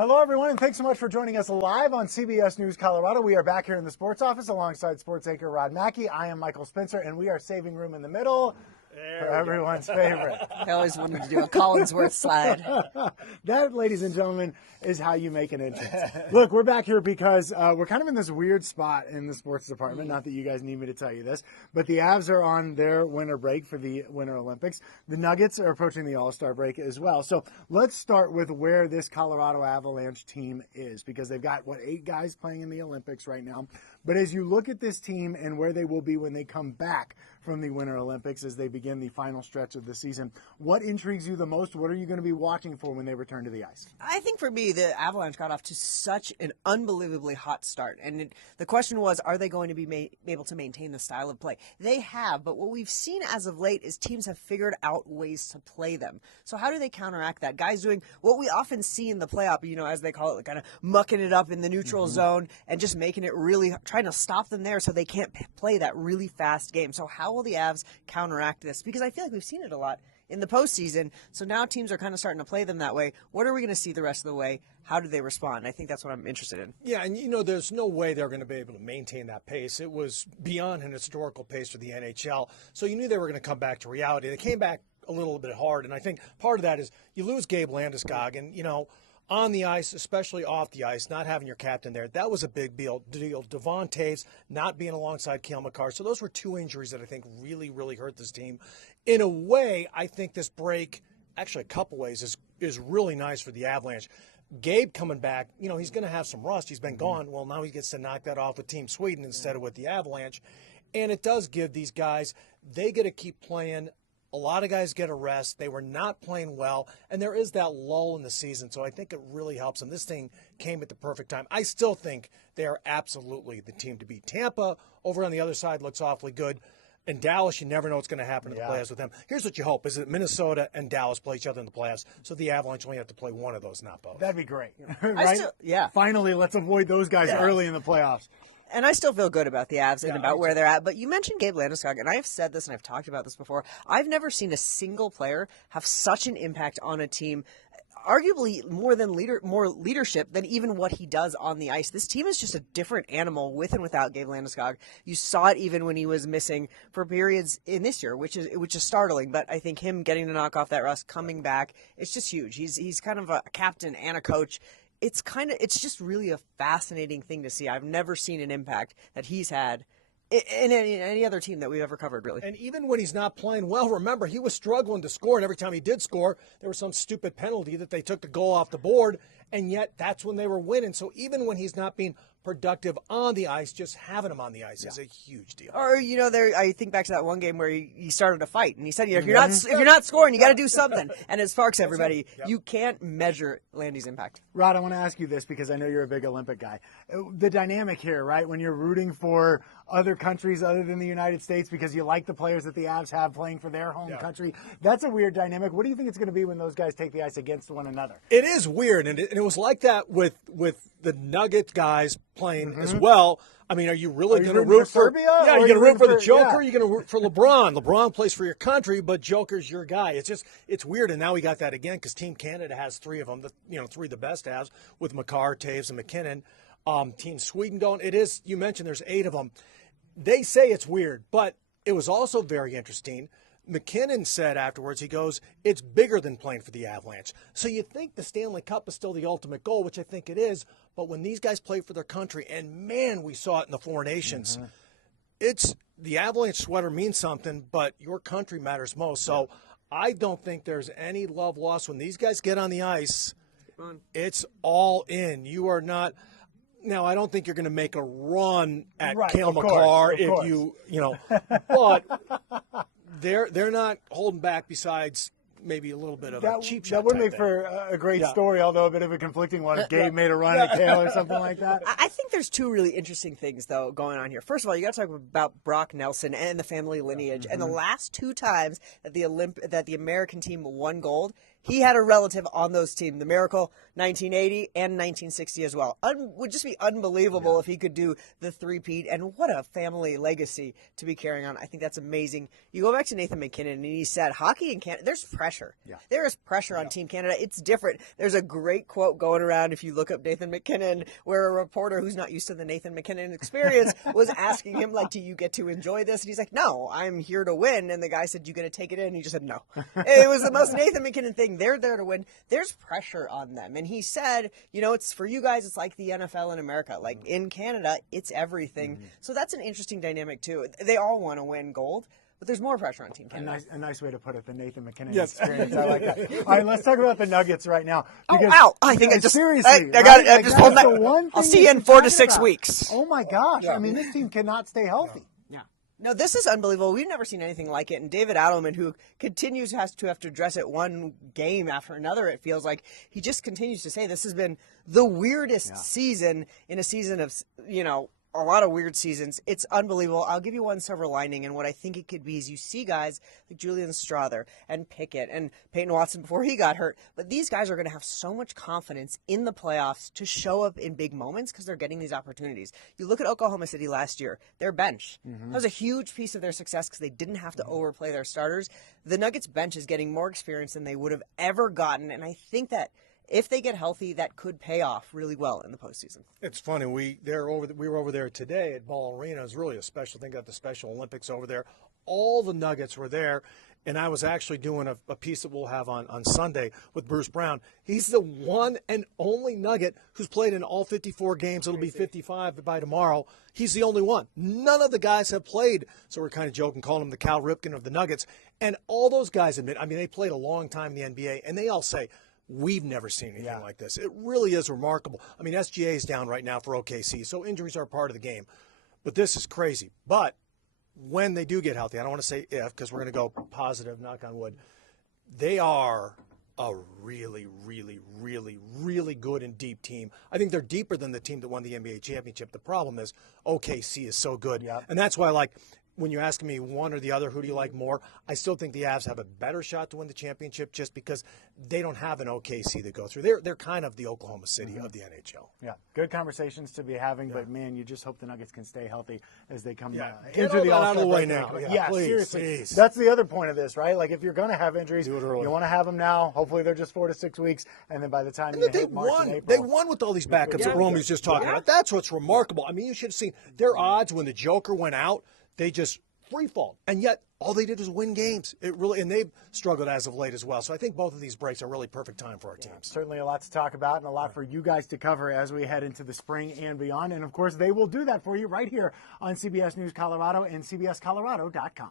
Hello, everyone, and thanks so much for joining us live on CBS News Colorado. We are back here in the sports office alongside sports anchor Rod Mackey. I am Michael Spencer, and we are saving room in the middle for everyone's favorite. I always wanted to do a Collinsworth slide. That, ladies and gentlemen, is how you make an entrance. Look, we're back here because we're kind of in this weird spot in the sports department. Not that you guys need me to tell you this, but the Avs are on their winter break for the Winter Olympics. The Nuggets are approaching the All-Star break as well. So let's start with where this Colorado Avalanche team is, because they've got, 8 guys playing in the Olympics right now. But as you look at this team and where they will be when they come back from the Winter Olympics as they begin the final stretch of the season, what intrigues you the most? What are you going to be watching for when they return to the ice? I think for me, the Avalanche got off to such an unbelievably hot start. And the question was, are they going to be able to maintain the style of play? They have, but what we've seen as of late is teams have figured out ways to play them. So how do they counteract that? Guys doing what we often see in the playoff, as they call it, kind of mucking it up in the neutral zone and just making it really, trying to stop them there so they can't play that really fast game. So how will the Avs counteract this? Because I feel like we've seen it a lot in the postseason. So now teams are kind of starting to play them that way. What are we going to see the rest of the way? How do they respond? I think that's what I'm interested in. Yeah, and there's no way they're going to be able to maintain that pace. It was beyond an historical pace for the NHL. So you knew they were going to come back to reality. They came back a little bit hard, and I think part of that is you lose Gabe Landeskog, and on the ice, especially off the ice, not having your captain there, that was a big deal. Devon Toews not being alongside Cale Makar. So those were 2 injuries that I think really, really hurt this team. In a way, I think this break, actually a couple ways, is really nice for the Avalanche. Gabe coming back, he's going to have some rust. He's been gone. Well, now he gets to knock that off with Team Sweden instead of with the Avalanche. And it does give these guys, they get to keep playing. A lot of guys get a rest. They were not playing well, and there is that lull in the season, so I think it really helps them. This thing came at the perfect time. I still think they are absolutely the team to beat. Tampa, over on the other side, looks awfully good. And Dallas, you never know what's going to happen in the playoffs with them. Here's what you hope, is that Minnesota and Dallas play each other in the playoffs, so the Avalanche only have to play one of those, not both. That'd be great, right? Finally, let's avoid those guys early in the playoffs. And I still feel good about the Avs and about where they're at. But you mentioned Gabe Landeskog, and I have said this and I've talked about this before. I've never seen a single player have such an impact on a team, arguably more leadership than even what he does on the ice. This team is just a different animal with and without Gabe Landeskog. You saw it even when he was missing for periods in this year, which is startling. But I think him getting to knock off that rust, coming back, it's just huge. He's kind of a captain and a coach. It's just really a fascinating thing to see. I've never seen an impact that he's had in any other team that we've ever covered, really. And even when he's not playing well, remember, he was struggling to score, and every time he did score, there was some stupid penalty that they took the goal off the board, and yet that's when they were winning. So even when he's not being productive on the ice, just having him on the ice is a huge deal. Or I think back to that one game where he started a fight and he said, if you're not scoring, you got to do something. And it sparks everybody. You can't measure Landy's impact. Rod, I want to ask you this because I know you're a big Olympic guy. The dynamic here, right? When you're rooting for other countries other than the United States because you like the players that the Avs have playing for their home country, that's a weird dynamic. What do you think it's going to be when those guys take the ice against one another? It is weird, and it was like that with the Nugget guys playing as well. I mean, are you really going to root for Serbia? Yeah, you're going to root for the Joker. You're going to root for LeBron. LeBron plays for your country, but Joker's your guy. It's weird, and now we got that again because Team Canada has 3 of them. 3 of the best Avs with Makar, Toews, and McKinnon. Team Sweden don't. It is. You mentioned there's 8 of them. They say it's weird, but it was also very interesting. McKinnon said afterwards, he goes, it's bigger than playing for the Avalanche. So you think the Stanley Cup is still the ultimate goal, which I think it is, but when these guys play for their country, and man, we saw it in the Four Nations, it's the Avalanche sweater means something, but your country matters most. So I don't think there's any love lost when these guys get on the ice. It's all in. You are not. Now, I don't think you're going to make a run at Cale Makar if you but they're not holding back besides maybe a little bit of a cheap shot. That would make for a great story, although a bit of a conflicting one. If Gabe made a run at Cale or something like that. I think there's 2 really interesting things, though, going on here. First of all, you got to talk about Brock Nelson and the family lineage. And the last 2 times that the American team won gold, he had a relative on those teams, the Miracle, 1980 and 1960 as well. Would just be unbelievable if he could do the three-peat, and what a family legacy to be carrying on. I think that's amazing. You go back to Nathan McKinnon, and he said, hockey in Canada, there's pressure. Yeah. There is pressure on Team Canada. It's different. There's a great quote going around if you look up Nathan McKinnon, where a reporter who's not used to the Nathan McKinnon experience was asking him, like, do you get to enjoy this? And he's like, no, I'm here to win. And the guy said, you going to take it in? And he just said, no. It was the most Nathan McKinnon thing. They're there to win. There's pressure on them. And he said, it's for you guys, it's like the NFL in America. Like in Canada, it's everything. Mm-hmm. So that's an interesting dynamic too. They all want to win gold, but there's more pressure on Team Canada. A nice way to put it, the Nathan McKinnon experience. I like that. All right, let's talk about the Nuggets right now. Because, I think I just seriously. I got it. I just pulled that. I'll see you in 4 to 6 weeks. Oh my gosh! Yeah. I mean, this team cannot stay healthy. No, this is unbelievable. We've never seen anything like it. And David Adelman, who continues to have to address it one game after another, it feels like, he just continues to say this has been the weirdest season in a season of, a lot of weird seasons. It's unbelievable. I'll give you one silver lining, and what I think it could be is you see guys like Julian Strother and Pickett and Peyton Watson before he got hurt, but these guys are going to have so much confidence in the playoffs to show up in big moments because they're getting these opportunities. You look at Oklahoma City last year, their bench. That was a huge piece of their success because they didn't have to overplay their starters. The Nuggets bench is getting more experience than they would have ever gotten, and I think that if they get healthy, that could pay off really well in the postseason. It's funny. We were over there today at Ball Arena. It was really a special thing. Got the Special Olympics over there. All the Nuggets were there, and I was actually doing a piece that we'll have on Sunday with Bruce Brown. He's the one and only Nugget who's played in all 54 games. It'll be 55 by tomorrow. He's the only one. None of the guys have played, so we're kind of joking, calling him the Cal Ripken of the Nuggets. And all those guys admit, they played a long time in the NBA, and they all say, we've never seen anything like this. It really is remarkable. SGA is down right now for OKC, so injuries are part of the game. But this is crazy. But when they do get healthy, I don't want to say if because we're going to go positive, knock on wood, they are a really, really, really, really good and deep team. I think they're deeper than the team that won the NBA championship. The problem is OKC is so good. Yep. And that's why, when you're asking me one or the other, who do you like more? I still think the Avs have a better shot to win the championship just because they don't have an OKC to go through. They're kind of the Oklahoma City of the NHL. Yeah, good conversations to be having, but man, you just hope the Nuggets can stay healthy as they come into the All-Star out of the way break. now. Yeah, please, seriously. please. That's the other point of this, right? Like if you're going to have injuries, you want to have them now. Hopefully they're just 4 to 6 weeks, and then by the time you hit March and April. They won with all these backups that Romy's just talking about. That's what's remarkable. You should have seen their odds when the Joker went out. They just free fall, and yet all they did was win games. And they've struggled as of late as well. So I think both of these breaks are really perfect time for our teams. Certainly a lot to talk about and a lot for you guys to cover as we head into the spring and beyond. And of course, they will do that for you right here on CBS News Colorado and CBSColorado.com.